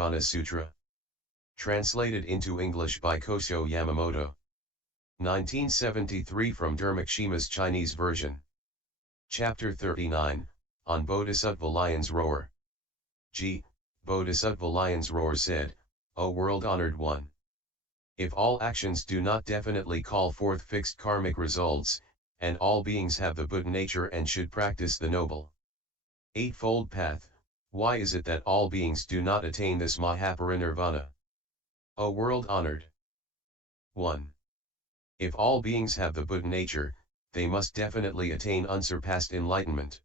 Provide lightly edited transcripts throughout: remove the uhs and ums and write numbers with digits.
Nirvana Sutra. Translated into English by Kosho Yamamoto. 1973 from Dharmakshema's Chinese version. Chapter 39, on Bodhisattva Lion's Roar. Bodhisattva Lion's Roar said, O world-honored one! If all actions do not definitely call forth fixed karmic results, and all beings have the Buddha nature and should practice the Noble Eightfold Path, why is it that all beings do not attain this Mahaparinirvana? O world-honored 1. If all beings have the Buddha nature, they must definitely attain unsurpassed enlightenment.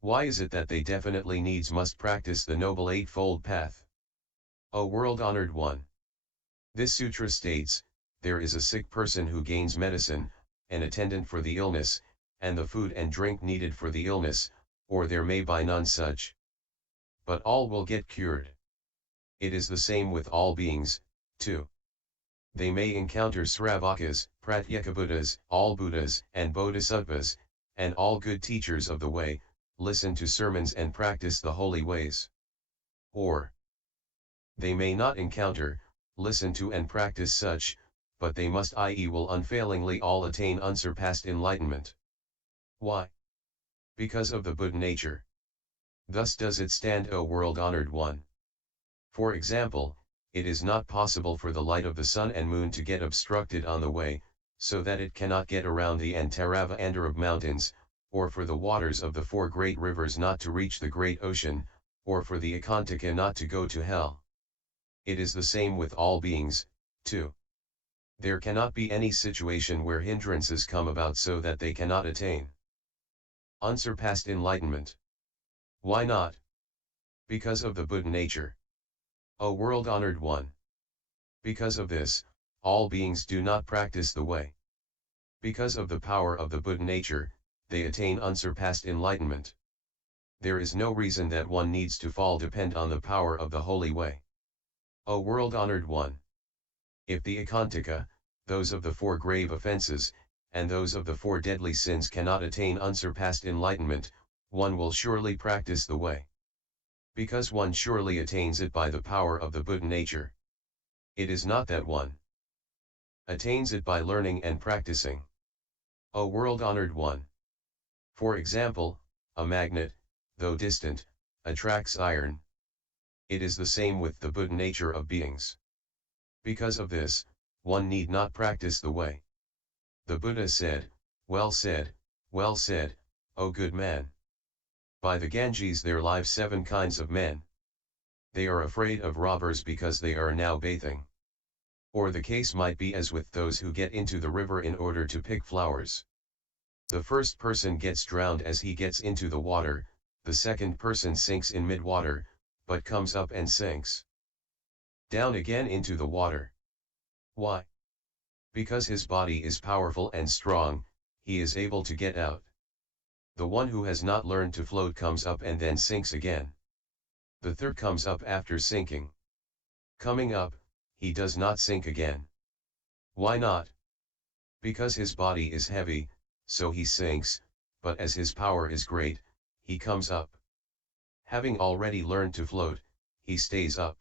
Why is it that they definitely must practice the Noble Eightfold Path? O world-honored one! This sutra states, there is a sick person who gains medicine, an attendant for the illness, and the food and drink needed for the illness, or there may be none such. But all will get cured. It is the same with all beings, too. They may encounter sravakas, pratyekabuddhas, all Buddhas and Bodhisattvas, and all good teachers of the way, listen to sermons and practice the holy ways. Or they may not encounter, listen to and practice such, but they must i.e. will unfailingly all attain unsurpassed enlightenment. Why? Because of the Buddha nature. Thus does it stand, O world-honored one. For example, it is not possible for the light of the sun and moon to get obstructed on the way, so that it cannot get around the Antarava Anderab mountains, or for the waters of the four great rivers not to reach the great ocean, or for the icchantika not to go to hell. It is the same with all beings, too. There cannot be any situation where hindrances come about so that they cannot attain unsurpassed enlightenment. Why not? Because of the Buddha nature. O world-honored one! Because of this, all beings do not practice the way. Because of the power of the Buddha nature, they attain unsurpassed enlightenment. There is no reason that one needs to fall depend on the power of the holy way. O world-honored one! If the icchantika, those of the four grave offences, and those of the four deadly sins cannot attain unsurpassed enlightenment, one will surely practice the way. Because one surely attains it by the power of the Buddha nature. It is not that one attains it by learning and practicing. O world-honored one! For example, a magnet, though distant, attracts iron. It is the same with the Buddha nature of beings. Because of this, one need not practice the way. The Buddha said, well said, O good man. By the Ganges there live 7 kinds of men. They are afraid of robbers because they are now bathing. Or the case might be as with those who get into the river in order to pick flowers. The first person gets drowned as he gets into the water, the second person sinks in mid-water, but comes up and sinks down again into the water. Why? Because his body is powerful and strong, he is able to get out. The one who has not learned to float comes up and then sinks again. The third comes up after sinking. Coming up, he does not sink again. Why not? Because his body is heavy, so he sinks, but as his power is great, he comes up. Having already learned to float, he stays up.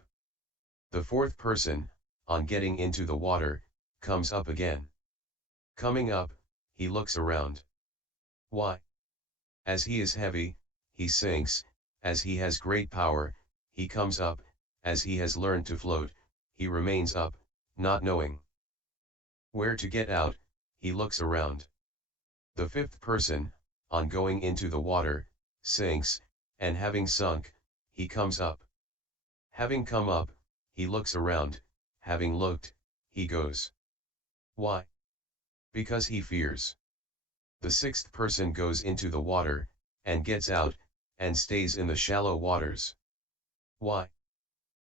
The fourth person, on getting into the water, comes up again. Coming up, he looks around. Why? As he is heavy, he sinks, as he has great power, he comes up, as he has learned to float, he remains up, not knowing where to get out, he looks around. The fifth person, on going into the water, sinks, and having sunk, he comes up. Having come up, he looks around, having looked, he goes. Why? Because he fears. The sixth person goes into the water, and gets out, and stays in the shallow waters. Why?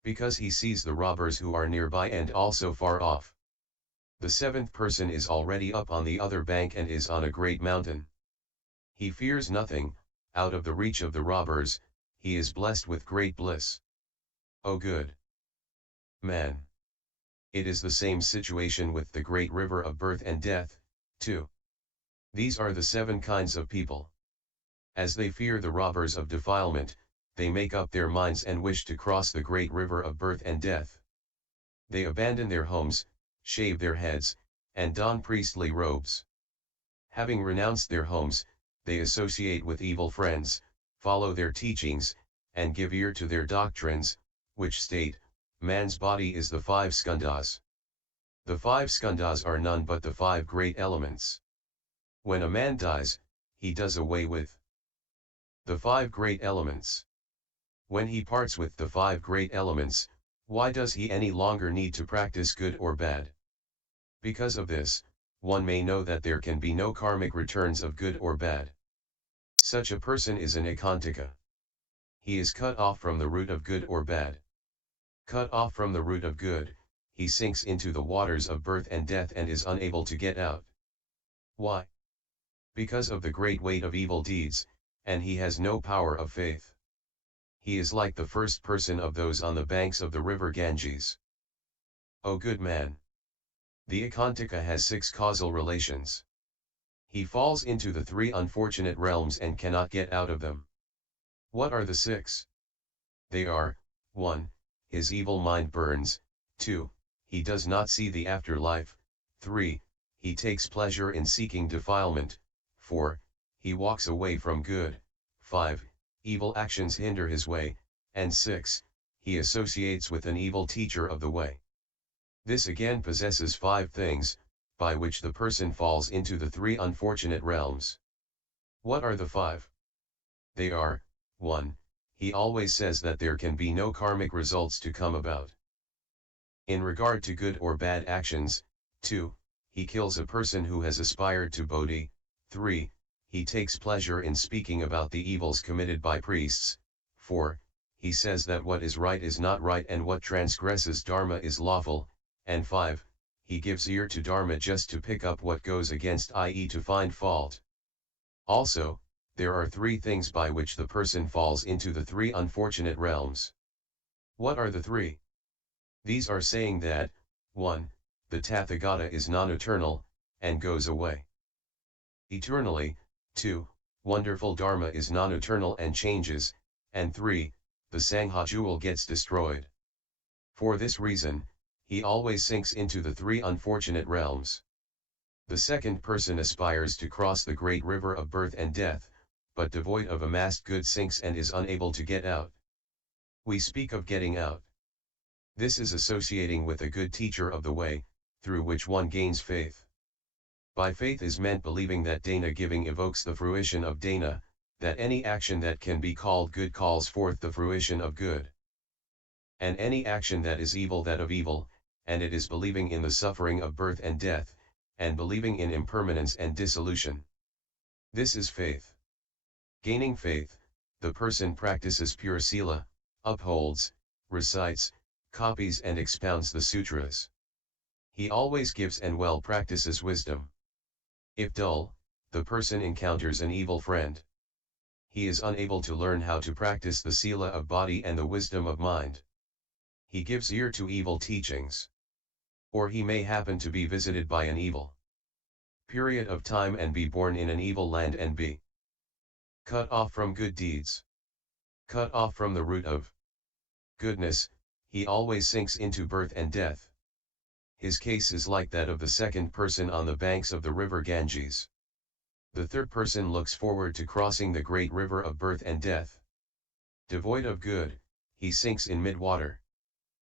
Because he sees the robbers who are nearby and also far off. The seventh person is already up on the other bank and is on a great mountain. He fears nothing, out of the reach of the robbers, he is blessed with great bliss. O good man! It is the same situation with the great river of birth and death, too. These are the 7 kinds of people. As they fear the robbers of defilement, they make up their minds and wish to cross the great river of birth and death. They abandon their homes, shave their heads, and don priestly robes. Having renounced their homes, they associate with evil friends, follow their teachings, and give ear to their doctrines, which state, man's body is the 5 skandhas. The 5 skandhas are none but the 5 great elements. When a man dies, he does away with the 5 great elements. When he parts with the 5 great elements, why does he any longer need to practice good or bad? Because of this, one may know that there can be no karmic returns of good or bad. Such a person is an icchantika. He is cut off from the root of good or bad. Cut off from the root of good, he sinks into the waters of birth and death and is unable to get out. Why? Because of the great weight of evil deeds, and he has no power of faith. He is like the first person of those on the banks of the river Ganges. O good man! The icchantika has 6 causal relations. He falls into the 3 unfortunate realms and cannot get out of them. What are the 6? They are, 1. His evil mind burns, 2. He does not see the afterlife, 3. He takes pleasure in seeking defilement, 4. He walks away from good, 5. Evil actions hinder his way, and 6. He associates with an evil teacher of the way. This again possesses 5 things, by which the person falls into the 3 unfortunate realms. What are the 5? They are, 1. He always says that there can be no karmic results to come about. In regard to good or bad actions, 2. He kills a person who has aspired to Bodhi, 3. He takes pleasure in speaking about the evils committed by priests, 4. He says that what is right is not right and what transgresses Dharma is lawful, and 5. He gives ear to Dharma just to pick up what goes against, i.e. to find fault. Also, there are 3 things by which the person falls into the 3 unfortunate realms. What are the 3? These are saying that, 1. The Tathagata is non-eternal, and goes away eternally, 2. Wonderful Dharma is non-eternal and changes, and 3. The Sangha jewel gets destroyed. For this reason, he always sinks into the 3 unfortunate realms. The second person aspires to cross the great river of birth and death, but devoid of amassed good sinks and is unable to get out. We speak of getting out. This is associating with a good teacher of the way, through which one gains faith. By faith is meant believing that dana giving evokes the fruition of dana, that any action that can be called good calls forth the fruition of good. And any action that is evil that of evil, and it is believing in the suffering of birth and death, and believing in impermanence and dissolution. This is faith. Gaining faith, the person practices pure sila, upholds, recites, copies and expounds the sutras. He always gives and well practices wisdom. If dull, the person encounters an evil friend. He is unable to learn how to practice the sila of body and the wisdom of mind. He gives ear to evil teachings. Or he may happen to be visited by an evil period of time and be born in an evil land and be cut off from good deeds. Cut off from the root of goodness, he always sinks into birth and death. His case is like that of the second person on the banks of the river Ganges. The third person looks forward to crossing the great river of birth and death. Devoid of good, he sinks in mid-water.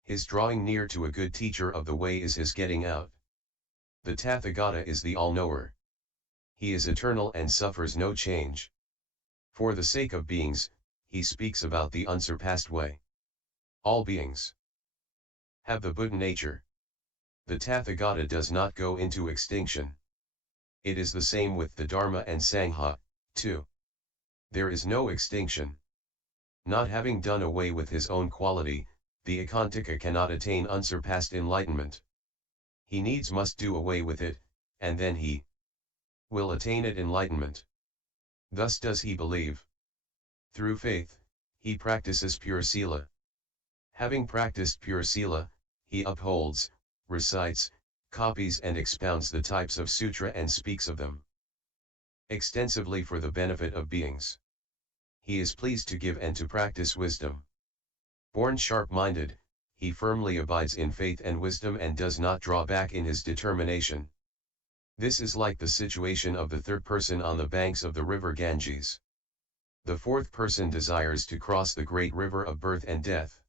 His drawing near to a good teacher of the way is his getting out. The Tathagata is the all-knower. He is eternal and suffers no change. For the sake of beings, he speaks about the unsurpassed way. All beings have the Buddha nature. The Tathagata does not go into extinction. It is the same with the Dharma and Sangha, too. There is no extinction. Not having done away with his own quality, the icchantika cannot attain unsurpassed enlightenment. He needs must do away with it, and then he will attain it enlightenment. Thus does he believe. Through faith, he practices pure sila. Having practiced pure sila, he upholds, recites, copies and expounds the types of sutra and speaks of them extensively for the benefit of beings. He is pleased to give and to practice wisdom. Born sharp-minded, he firmly abides in faith and wisdom and does not draw back in his determination. This is like the situation of the third person on the banks of the river Ganges. The fourth person desires to cross the great river of birth and death.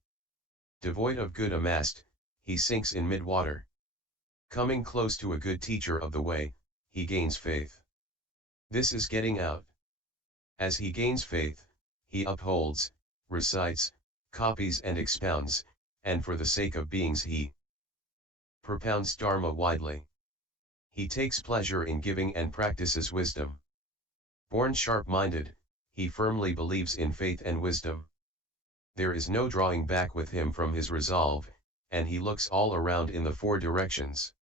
Devoid of good amassed, he sinks in mid-water. Coming close to a good teacher of the way, he gains faith. This is getting out. As he gains faith, he upholds, recites, copies and expounds, and for the sake of beings he propounds Dharma widely. He takes pleasure in giving and practices wisdom. Born sharp-minded, he firmly believes in faith and wisdom. There is no drawing back with him from his resolve, and he looks all around in the four directions.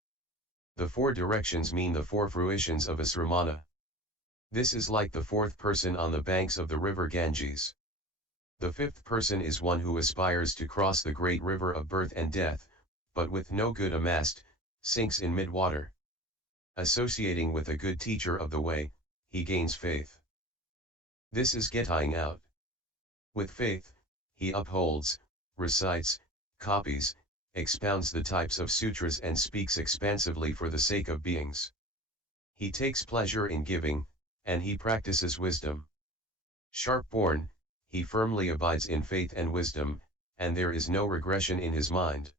The four directions mean the four fruitions of asramana. This is like the fourth person on the banks of the river Ganges. The fifth person is one who aspires to cross the great river of birth and death, but with no good amassed, sinks in mid-water. Associating with a good teacher of the way, he gains faith. This is getting out. With faith, he upholds, recites, copies, expounds the types of sutras and speaks expansively for the sake of beings. He takes pleasure in giving, and he practices wisdom. Sharp-born, he firmly abides in faith and wisdom, and there is no regression in his mind.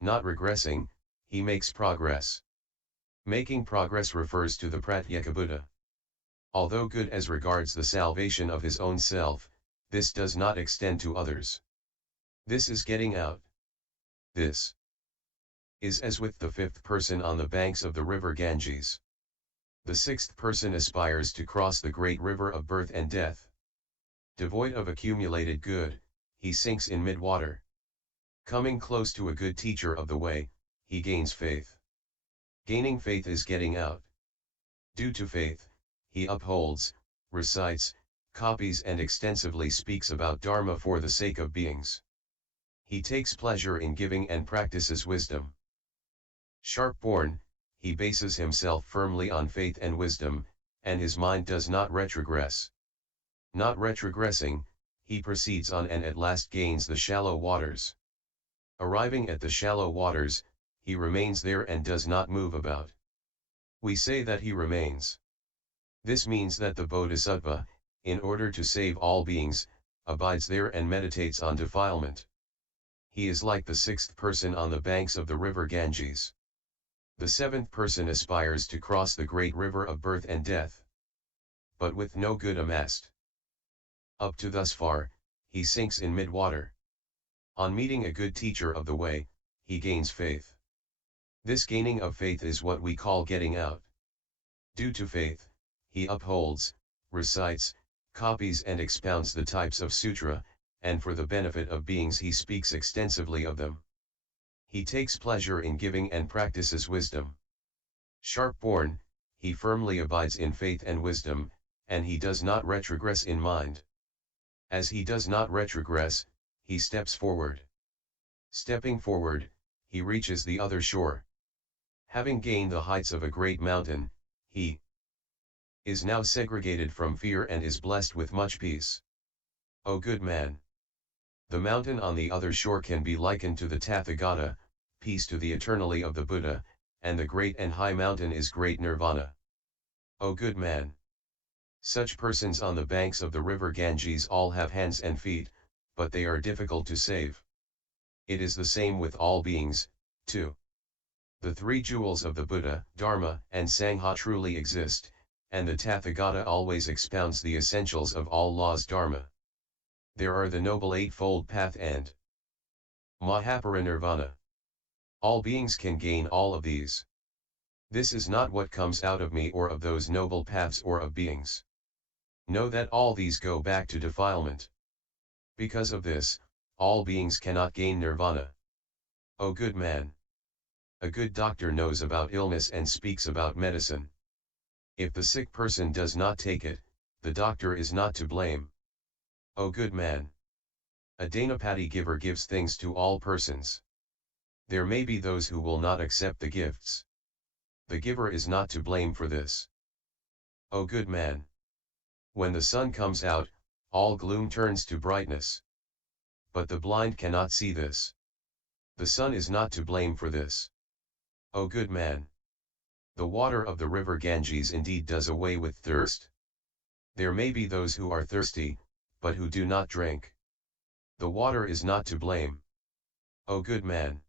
Not regressing, he makes progress. Making progress refers to the pratyekabuddha. Although good as regards the salvation of his own self, this does not extend to others. This is getting out. This is as with the fifth person on the banks of the river Ganges. The sixth person aspires to cross the great river of birth and death. Devoid of accumulated good, he sinks in mid-water. Coming close to a good teacher of the way, he gains faith. Gaining faith is getting out. Due to faith, he upholds, recites, copies and extensively speaks about Dharma for the sake of beings. He takes pleasure in giving and practices wisdom. Sharp-born, he bases himself firmly on faith and wisdom, and his mind does not retrogress. Not retrogressing, he proceeds on and at last gains the shallow waters. Arriving at the shallow waters, he remains there and does not move about. We say that he remains. This means that the Bodhisattva, in order to save all beings, abides there and meditates on defilement. He is like the sixth person on the banks of the river Ganges. The seventh person aspires to cross the great river of birth and death, but with no good amassed. Up to thus far, he sinks in mid-water. On meeting a good teacher of the way, he gains faith. This gaining of faith is what we call getting out. Due to faith, he upholds, recites, copies and expounds the types of sutra, and for the benefit of beings he speaks extensively of them. He takes pleasure in giving and practices wisdom. Sharp-born, he firmly abides in faith and wisdom, and he does not retrogress in mind. As he does not retrogress, he steps forward. Stepping forward, he reaches the other shore. Having gained the heights of a great mountain, he is now segregated from fear and is blessed with much peace. O good man! The mountain on the other shore can be likened to the Tathagata, peace to the eternally of the Buddha, and the great and high mountain is great Nirvana. O good man! Such persons on the banks of the river Ganges all have hands and feet, but they are difficult to save. It is the same with all beings, too. The three jewels of the Buddha, Dharma, and Sangha truly exist, and the Tathagata always expounds the essentials of all laws Dharma. There are the Noble Eightfold Path and Mahaparinirvana. All beings can gain all of these. This is not what comes out of me or of those noble paths or of beings. Know that all these go back to defilement. Because of this, all beings cannot gain nirvana. O good man! A good doctor knows about illness and speaks about medicine. If the sick person does not take it, the doctor is not to blame. O good man! A Dhanapati giver gives things to all persons. There may be those who will not accept the gifts. The giver is not to blame for this. O good man! When the sun comes out, all gloom turns to brightness. But the blind cannot see this. The sun is not to blame for this. O good man! The water of the river Ganges indeed does away with thirst. There may be those who are thirsty, but who do not drink. The water is not to blame. O good man!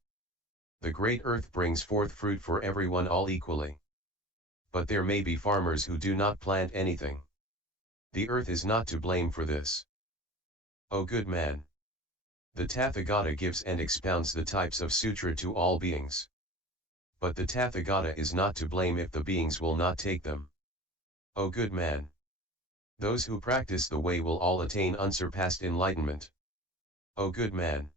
The great earth brings forth fruit for everyone all equally. But there may be farmers who do not plant anything. The earth is not to blame for this. O good man! The Tathagata gives and expounds the types of sutra to all beings. But the Tathagata is not to blame if the beings will not take them. O good man! Those who practice the way will all attain unsurpassed enlightenment. O good man!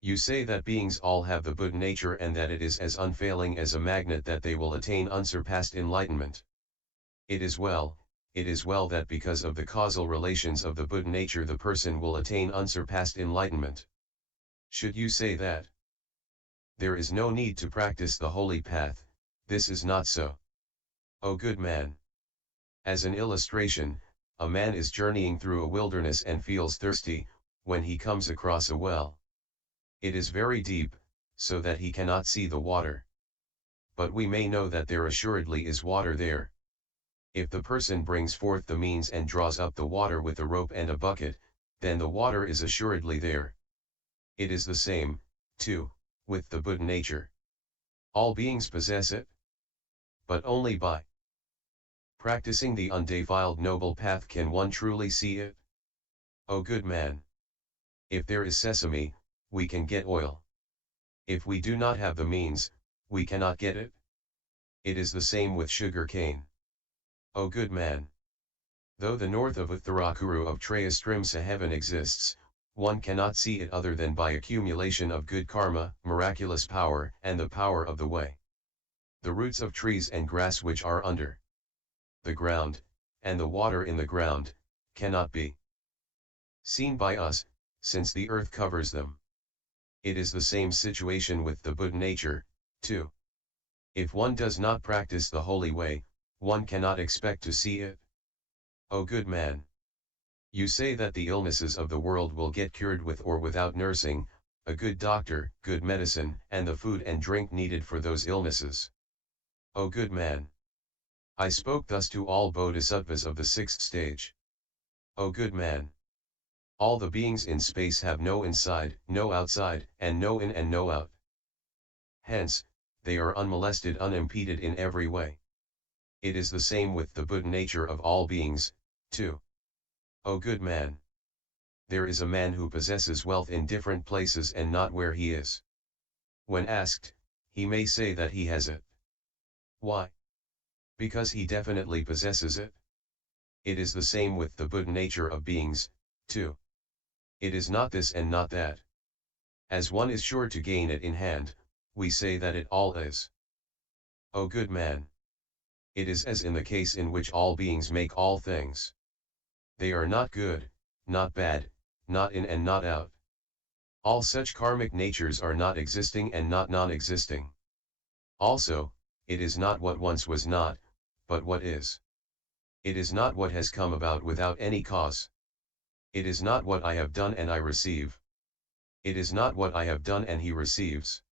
You say that beings all have the Buddha nature and that it is as unfailing as a magnet that they will attain unsurpassed enlightenment. It is well that because of the causal relations of the Buddha nature the person will attain unsurpassed enlightenment. Should you say that there is no need to practice the holy path, this is not so. O good man! As an illustration, a man is journeying through a wilderness and feels thirsty, when he comes across a well. It is very deep, so that he cannot see the water. But we may know that there assuredly is water there. If the person brings forth the means and draws up the water with a rope and a bucket, then the water is assuredly there. It is the same, too, with the Buddha nature. All beings possess it, but only by practicing the undefiled noble path can one truly see it. O good man! If there is sesame, we can get oil. If we do not have the means, we cannot get it. It is the same with sugar cane. O good man! Though the north of Uttarakuru of Trayastrimsa heaven exists, one cannot see it other than by accumulation of good karma, miraculous power, and the power of the way. The roots of trees and grass which are under the ground, and the water in the ground, cannot be seen by us, since the earth covers them. It is the same situation with the Buddha nature, too. If one does not practice the holy way, one cannot expect to see it. O good man! You say that the illnesses of the world will get cured with or without nursing, a good doctor, good medicine, and the food and drink needed for those illnesses. O good man! I spoke thus to all bodhisattvas of the sixth stage. O good man! All the beings in space have no inside, no outside, and no in and no out. Hence, they are unmolested, unimpeded in every way. It is the same with the Buddha nature of all beings, too. O good man! There is a man who possesses wealth in different places and not where he is. When asked, he may say that he has it. Why? Because he definitely possesses it. It is the same with the Buddha nature of beings, too. It is not this and not that. As one is sure to gain it in hand, we say that it all is. O good man! It is as in the case in which all beings make all things. They are not good, not bad, not in and not out. All such karmic natures are not existing and not non-existing. Also, it is not what once was not, but what is. It is not what has come about without any cause. It is not what I have done and I receive. It is not what I have done and he receives.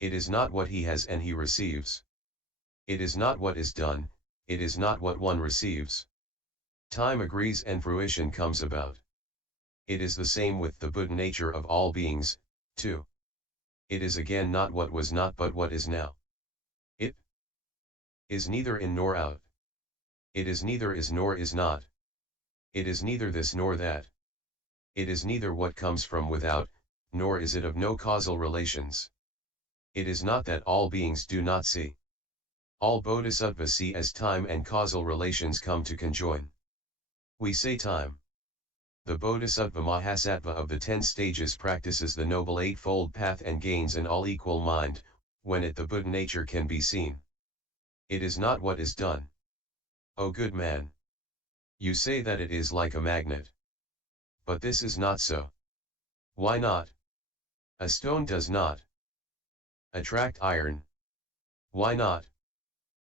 It is not what he has and he receives. It is not what is done, it is not what one receives. Time agrees and fruition comes about. It is the same with the Buddha nature of all beings, too. It is again not what was not but what is now. It is neither in nor out. It is neither is nor is not. It is neither this nor that. It is neither what comes from without, nor is it of no causal relations. It is not that all beings do not see. All bodhisattvas see as time and causal relations come to conjoin. We say time. The Bodhisattva Mahasattva of the 10 stages practices the Noble Eightfold Path and gains an all-equal mind, when it the Buddha nature can be seen. It is not what is done. O good man! You say that it is like a magnet. But this is not so. Why not? A stone does not attract iron. Why not?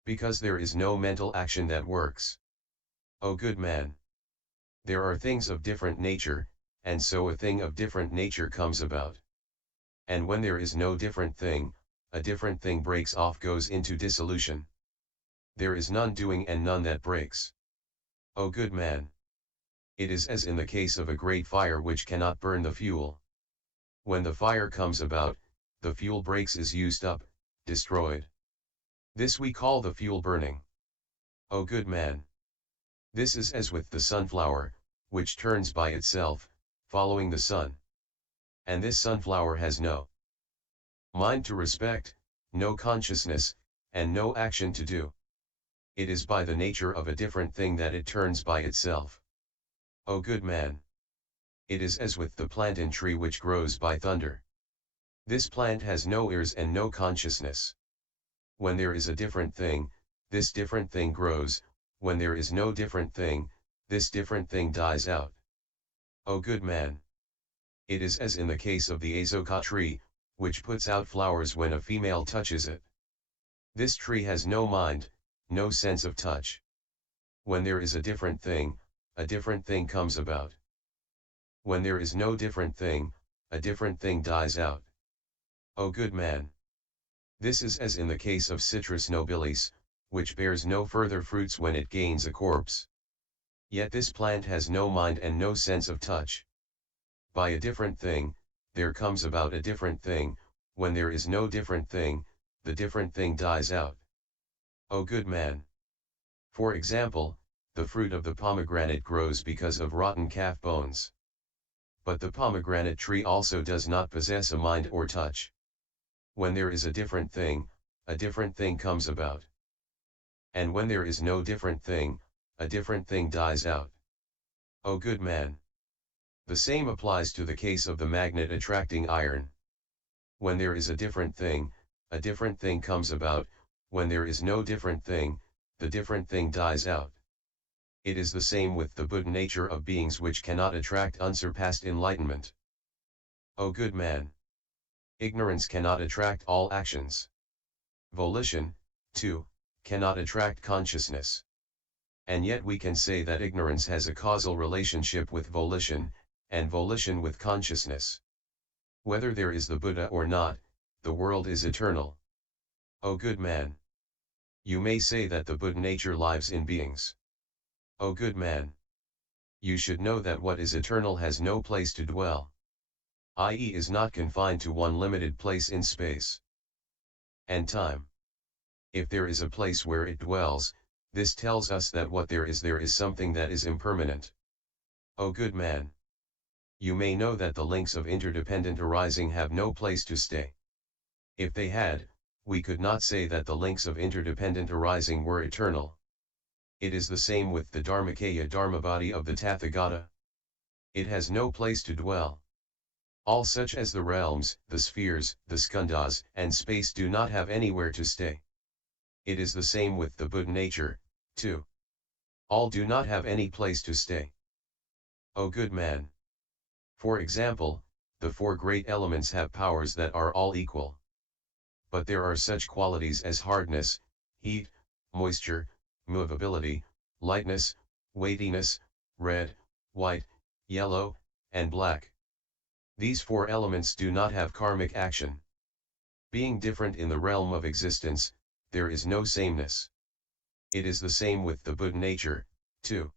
Because there is no mental action that works. O good man! There are things of different nature, and so a thing of different nature comes about. And when there is no different thing, a different thing breaks off, goes into dissolution. There is none doing and none that breaks. O good man! It is as in the case of a great fire which cannot burn the fuel. When the fire comes about, the fuel breaks, is used up, destroyed. This we call the fuel burning. O good man! This is as with the sunflower, which turns by itself, following the sun. And this sunflower has no mind to respect, no consciousness, and no action to do. It is by the nature of a different thing that it turns by itself. O good man! It is as with the plant and tree which grows by thunder. This plant has no ears and no consciousness. When there is a different thing, this different thing grows. When there is no different thing, this different thing dies out. O good man! It is as in the case of the asoka tree, which puts out flowers when a female touches it. This tree has no mind, no sense of touch. When there is a different thing comes about. When there is no different thing, a different thing dies out. O good man! This is as in the case of citrus nobilis, which bears no further fruits when it gains a corpse. Yet this plant has no mind and no sense of touch. By a different thing, there comes about a different thing. When there is no different thing, the different thing dies out. O good man! For example, the fruit of the pomegranate grows because of rotten calf bones. But the pomegranate tree also does not possess a mind or touch. When there is a different thing comes about. And when there is no different thing, a different thing dies out. O good man! The same applies to the case of the magnet attracting iron. When there is a different thing comes about. When there is no different thing, the different thing dies out. It is the same with the Buddha nature of beings which cannot attract unsurpassed enlightenment. O good man! Ignorance cannot attract all actions. Volition, too, cannot attract consciousness. And yet we can say that ignorance has a causal relationship with volition, and volition with consciousness. Whether there is the Buddha or not, the world is eternal. O good man! You may say that the Buddha nature lives in beings. O good man! You should know that what is eternal has no place to dwell, i.e. is not confined to one limited place in space and time. If there is a place where it dwells, this tells us that what there is something that is impermanent. O good man! You may know that the links of interdependent arising have no place to stay. If they had, we could not say that the links of interdependent arising were eternal. It is the same with the Dharmakaya Dharma body of the Tathagata. It has no place to dwell. All such as the realms, the spheres, the skandhas, and space do not have anywhere to stay. It is the same with the Buddha nature, too. All do not have any place to stay. O good man! For example, the four great elements have powers that are all equal. But there are such qualities as hardness, heat, moisture, movability, lightness, weightiness, red, white, yellow, and black. These four elements do not have karmic action. Being different in the realm of existence, there is no sameness. It is the same with the Buddha nature, too.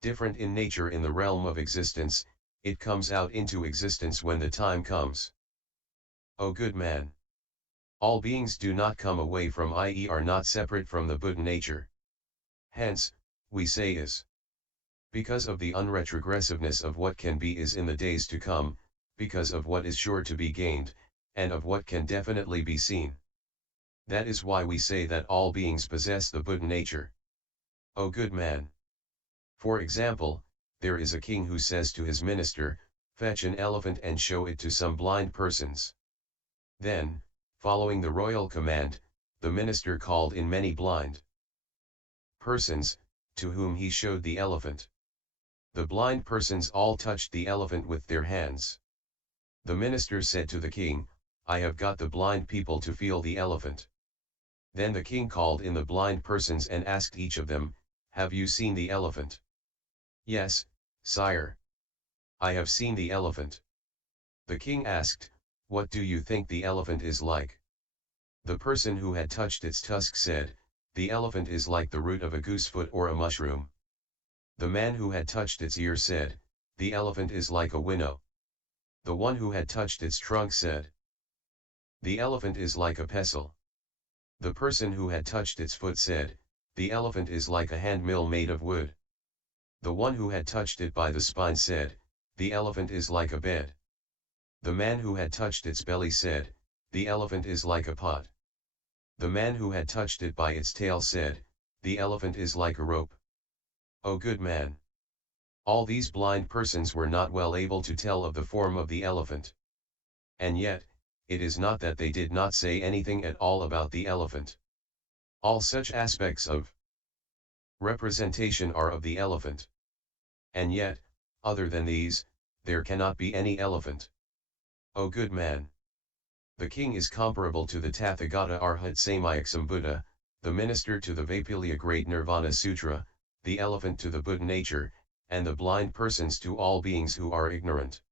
Different in nature in the realm of existence, it comes out into existence when the time comes. O good man! All beings do not come away from, i.e. are not separate from the Buddha nature. Hence, we say is. Because of the unretrogressiveness of what can be is in the days to come, because of what is sure to be gained, and of what can definitely be seen. That is why we say that all beings possess the Buddha nature. O good man! For example, there is a king who says to his minister, "Fetch an elephant and show it to some blind persons." Then, following the royal command, the minister called in many blind persons, to whom he showed the elephant. The blind persons all touched the elephant with their hands. The minister said to the king, "I have got the blind people to feel the elephant." Then the king called in the blind persons and asked each of them, "Have you seen the elephant?" "Yes," "Sire, I have seen the elephant." The king asked, "What do you think the elephant is like?" The person who had touched its tusk said, "The elephant is like the root of a goosefoot or a mushroom." The man who had touched its ear said, "The elephant is like a winnow." The one who had touched its trunk said, "The elephant is like a pestle." The person who had touched its foot said, "The elephant is like a handmill made of wood." The one who had touched it by the spine said, "The elephant is like a bed." The man who had touched its belly said, "The elephant is like a pot." The man who had touched it by its tail said, "The elephant is like a rope." O good man! All these blind persons were not well able to tell of the form of the elephant. And yet, it is not that they did not say anything at all about the elephant. All such aspects of representation are of the elephant. And yet, other than these, there cannot be any elephant. O good man! The king is comparable to the Tathagata Arhat Samyaksambuddha, Buddha, the minister to the Vaipulya great Nirvana Sutra, the elephant to the Buddha nature, and the blind persons to all beings who are ignorant.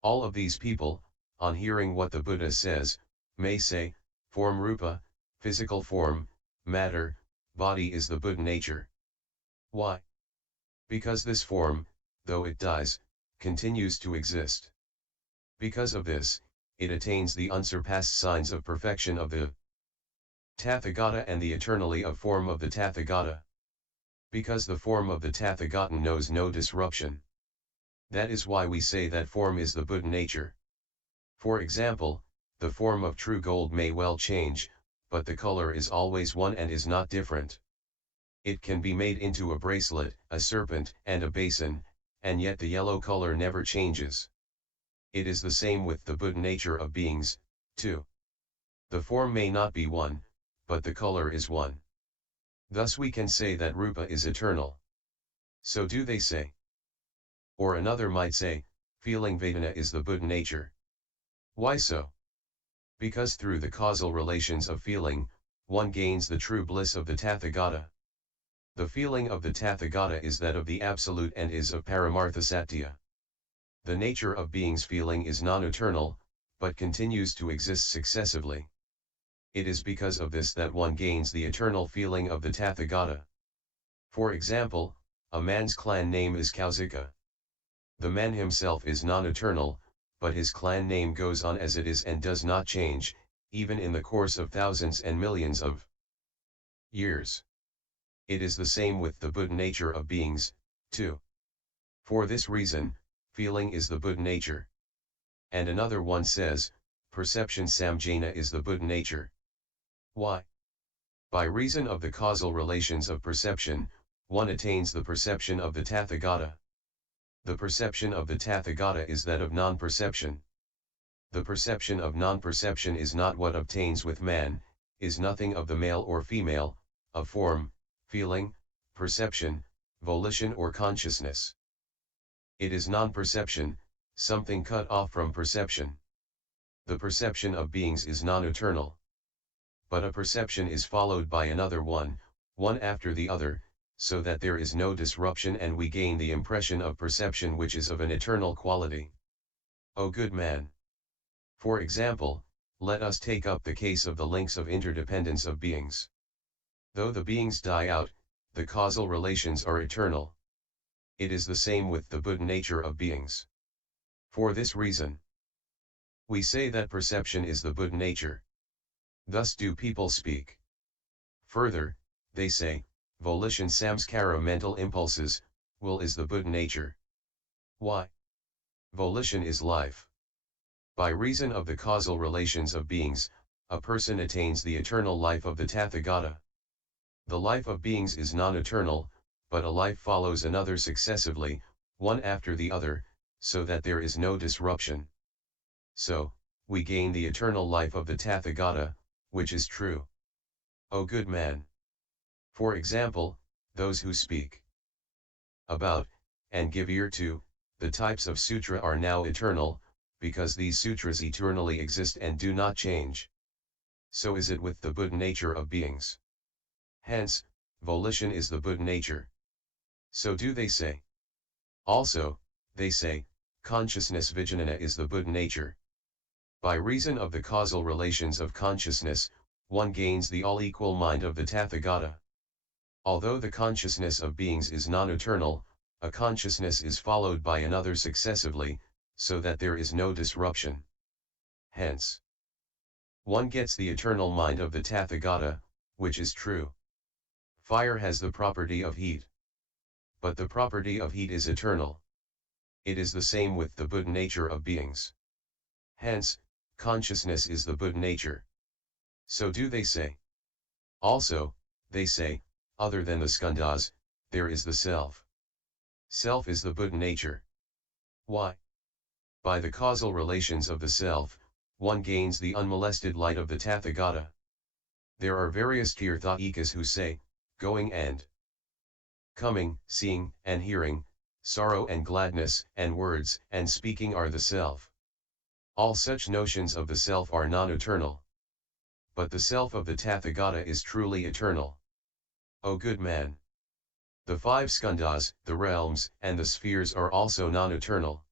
All of these people, on hearing what the Buddha says, may say, form rupa, physical form, matter, body is the Buddha nature. Why? Because this form, though it dies, continues to exist. Because of this, it attains the unsurpassed signs of perfection of the Tathagata and the eternally of form of the Tathagata. Because the form of the Tathagata knows no disruption. That is why we say that form is the Buddha nature. For example, the form of true gold may well change, but the color is always one and is not different. It can be made into a bracelet, a serpent, and a basin, and yet the yellow color never changes. It is the same with the Buddha nature of beings, too. The form may not be one, but the color is one. Thus we can say that rupa is eternal. So do they say. Or another might say, feeling Vedana is the Buddha nature. Why so? Because through the causal relations of feeling, one gains the true bliss of the Tathagata. The feeling of the Tathagata is that of the Absolute and is of Paramartha Satya. The nature of being's feeling is non-eternal, but continues to exist successively. It is because of this that one gains the eternal feeling of the Tathagata. For example, a man's clan name is Kausika. The man himself is non-eternal, but his clan name goes on as it is and does not change, even in the course of thousands and millions of years. It is the same with the Buddha nature of beings, too. For this reason, feeling is the Buddha nature. And another one says, perception samjana is the Buddha nature. Why? By reason of the causal relations of perception, one attains the perception of the Tathagata. The perception of the Tathagata is that of non-perception. The perception of non-perception is not what obtains with man, is nothing of the male or female, of form, feeling, perception, volition or consciousness. It is non-perception, something cut off from perception. The perception of beings is non-eternal. But a perception is followed by another one after the other, so that there is no disruption and we gain the impression of perception which is of an eternal quality. O good man! For example, let us take up the case of the links of interdependence of beings. Though the beings die out, the causal relations are eternal. It is the same with the Buddha nature of beings. For this reason, we say that perception is the Buddha nature. Thus do people speak. Further, they say, volition samskara mental impulses, will is the Buddha nature. Why? Volition is life. By reason of the causal relations of beings, a person attains the eternal life of the Tathagata. The life of beings is non-eternal, but a life follows another successively, one after the other, so that there is no disruption. So, we gain the eternal life of the Tathagata, which is true. O good man! For example, those who speak about, and give ear to, the types of sutra are now eternal, because these sutras eternally exist and do not change. So is it with the Buddha nature of beings. Hence, volition is the Buddha nature. So do they say. Also, they say, consciousness vijnana is the Buddha nature. By reason of the causal relations of consciousness, one gains the all-equal mind of the Tathagata. Although the consciousness of beings is non-eternal, a consciousness is followed by another successively, so that there is no disruption. Hence, one gets the eternal mind of the Tathagata, which is true. Fire has the property of heat. But the property of heat is eternal. It is the same with the Buddha nature of beings. Hence, consciousness is the Buddha nature. So do they say. Also, they say, other than the skandhas, there is the self. Self is the Buddha nature. Why? By the causal relations of the self, one gains the unmolested light of the Tathagata. There are various tirthaikas who say, going and coming, seeing and hearing, sorrow and gladness, and words and speaking are the self. All such notions of the self are non-eternal. But the self of the Tathagata is truly eternal. O good man! The five skandhas, the realms, and the spheres are also non-eternal.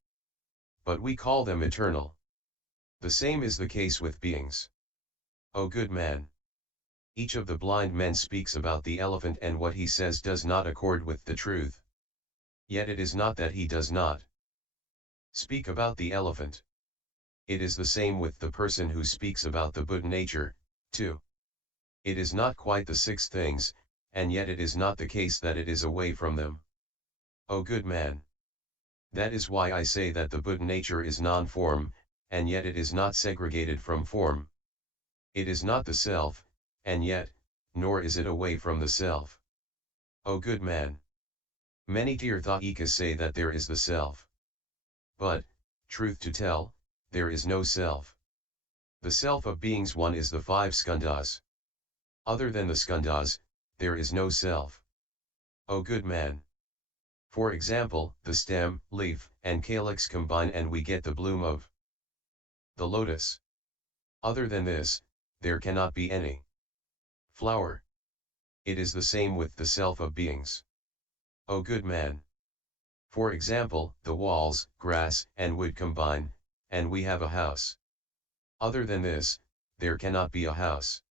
But we call them eternal. The same is the case with beings. O good man! Each of the blind men speaks about the elephant, and what he says does not accord with the truth. Yet it is not that he does not speak about the elephant. It is the same with the person who speaks about the Buddha nature, too. It is not quite the six things, and yet it is not the case that it is away from them. O good man! That is why I say that the Buddha nature is non-form, and yet it is not segregated from form. It is not the self, and yet, nor is it away from the self. O good man! Many tirthaikas say that there is the self. But, truth to tell, there is no self. The self of beings one is the five skandhas. Other than the skandhas, there is no self. O good man! For example, the stem, leaf, and calyx combine and we get the bloom of the lotus. Other than this, there cannot be any flower. It is the same with the self of beings. O good man! For example, the walls, grass, and wood combine, and we have a house. Other than this, there cannot be a house.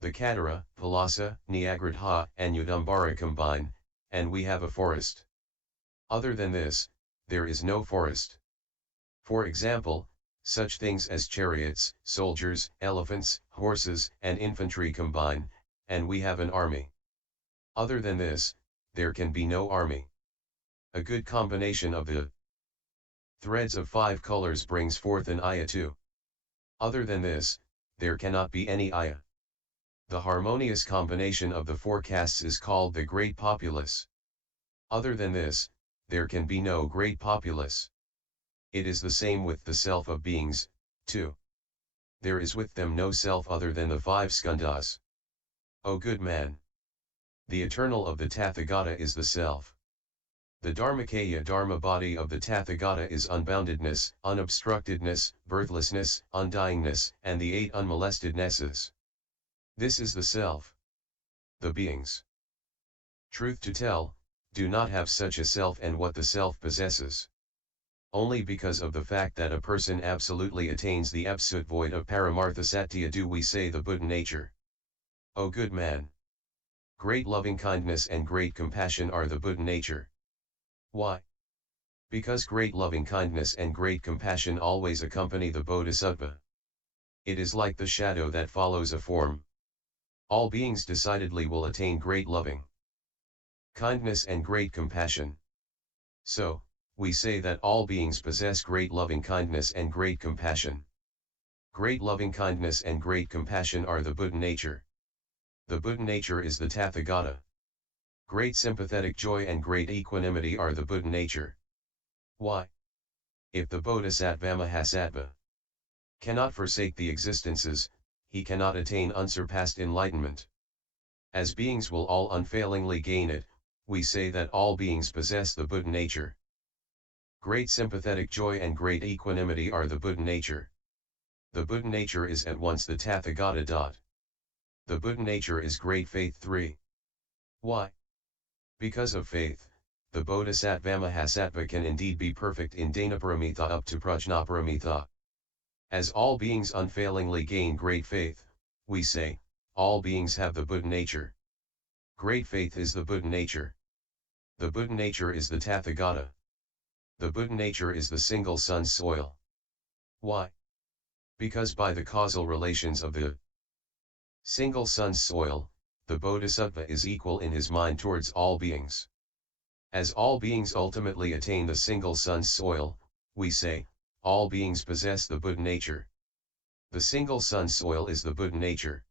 The Katara, Palasa, Niagradha, and Yudambara combine, and we have a forest. Other than this, there is no forest. For example, such things as chariots, soldiers, elephants, horses, and infantry combine, and we have an army. Other than this, there can be no army. A good combination of the threads of five colors brings forth an ayah too. Other than this, there cannot be any ayah. The harmonious combination of the four castes is called the great populace. Other than this, there can be no great populace. It is the same with the self of beings, too. There is with them no self other than the five skandhas. O good man! The eternal of the Tathagata is the self. The Dharmakaya Dharma body of the Tathagata is unboundedness, unobstructedness, birthlessness, undyingness, and the 8 unmolestednesses. This is the self. The beings, truth to tell, do not have such a self and what the self possesses. Only because of the fact that a person absolutely attains the absolute void of Paramartha Satya do we say the Buddha nature. O good man! Great loving-kindness and great compassion are the Buddha nature. Why? Because great loving-kindness and great compassion always accompany the Bodhisattva. It is like the shadow that follows a form. All beings decidedly will attain great loving kindness and great compassion. So, we say that all beings possess great loving kindness and great compassion. Great loving kindness and great compassion are the Buddha nature. The Buddha nature is the Tathagata. Great sympathetic joy and great equanimity are the Buddha nature. Why? If the Bodhisattva Mahasattva cannot forsake the existences, he cannot attain unsurpassed enlightenment. As beings will all unfailingly gain it, we say that all beings possess the Buddha nature. Great sympathetic joy and great equanimity are the Buddha nature. The Buddha nature is at once the Tathagata. The Buddha nature is great faith 3. Why? Because of faith, the Bodhisattva Mahasattva can indeed be perfect in Danaparamita up to Prajnaparamita. As all beings unfailingly gain great faith, we say, all beings have the Buddha nature. Great faith is the Buddha nature. The Buddha nature is the Tathagata. The Buddha nature is the single sun's soil. Why? Because by the causal relations of the single sun's soil, the Bodhisattva is equal in his mind towards all beings. As all beings ultimately attain the single sun's soil, we say, all beings possess the Buddha nature. The single sun's soil is the Buddha nature.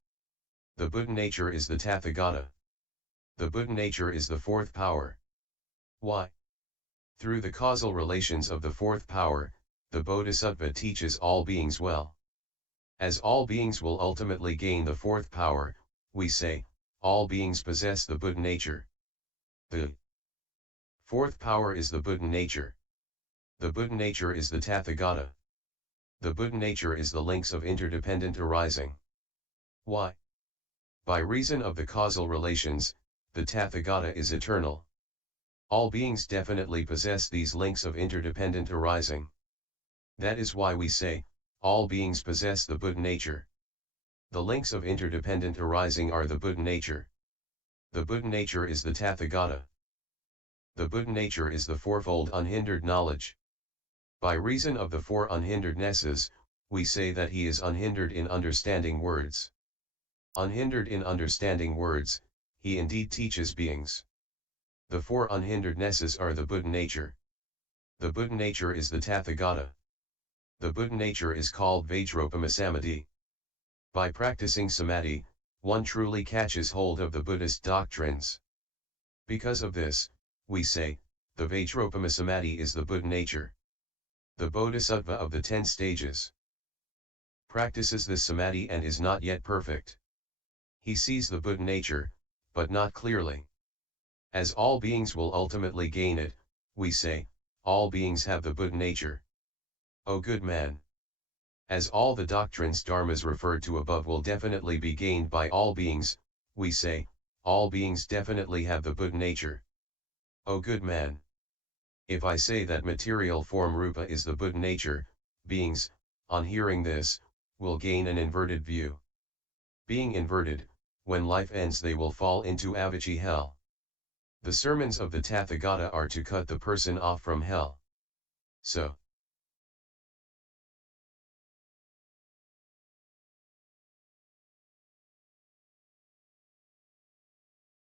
The Buddha nature is the Tathagata. The Buddha nature is the fourth power. Why? Through the causal relations of the fourth power, the Bodhisattva teaches all beings well. As all beings will ultimately gain the fourth power, we say, all beings possess the Buddha nature. The fourth power is the Buddha nature. The Buddha nature is the Tathagata. The Buddha nature is the links of interdependent arising. Why? By reason of the causal relations, the Tathagata is eternal. All beings definitely possess these links of interdependent arising. That is why we say, all beings possess the Buddha nature. The links of interdependent arising are the Buddha nature. The Buddha nature is the Tathagata. The Buddha nature is the fourfold unhindered knowledge. By reason of the four unhinderednesses, we say that he is unhindered in understanding words. Unhindered in understanding words, he indeed teaches beings. The four unhinderednesses are the Buddha nature. The Buddha nature is the Tathagata. The Buddha nature is called Vajropama Samadhi. By practicing samadhi, one truly catches hold of the Buddhist doctrines. Because of this, we say, the Vajropama Samadhi is the Buddha nature. The Bodhisattva of the 10 stages practices this samadhi and is not yet perfect. He sees the Buddha nature, but not clearly. As all beings will ultimately gain it, we say, all beings have the Buddha nature. O good man! As all the doctrines dharmas referred to above will definitely be gained by all beings, we say, all beings definitely have the Buddha nature. O good man! If I say that material form rupa is the Buddha nature, beings, on hearing this, will gain an inverted view. Being inverted, when life ends they will fall into avachi hell. The sermons of the Tathagata are to cut the person off from hell. So,